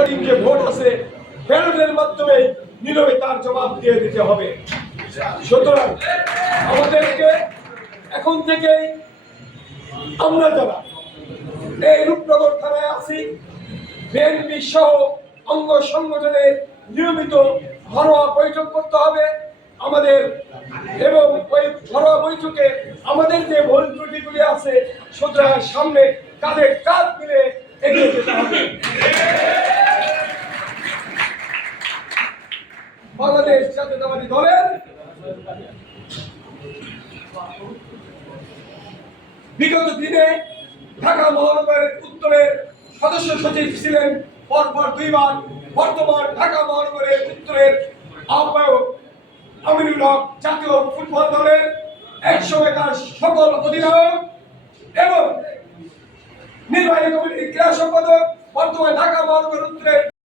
Voting যে vote আছে ব্যালটের মাধ্যমে নীরবে তার জবাব দিয়ে দিতে হবে। সুতরাং আমাদেরকে এখন থেকেই আমরা যারা এই রূপনগর থানায় আছি বিএনপি সহ অঙ্গ সংগঠনের নিয়মিত ঘরোয়া বৈঠক করতে হবে আমাদের, এবং ওই ঘরোয়া বৈঠকে আমাদের যে ভুল ত্রুটিগুলি আছে সুতরাং সামনে কাঁধে কাঁধ মিলে এগিয়ে যেতে হবে। বাংলাদেশ জাতীয়তাবাদী দলের বিগত দিনে ঢাকা মহানগরের উত্তরের সদস্য সচিব ছিলেন পরপর 2 বার, বর্তমান ঢাকা মহানগরের উত্তরের আহ্বায়ক আমিনুল হক, জাতীয় ফুটবল দলের একসময়কার সকল অধিনায়ক এবং নির্বাহী কমিটির ক্রীড়া সম্পাদক, বর্তমানে ঢাকা মহানগর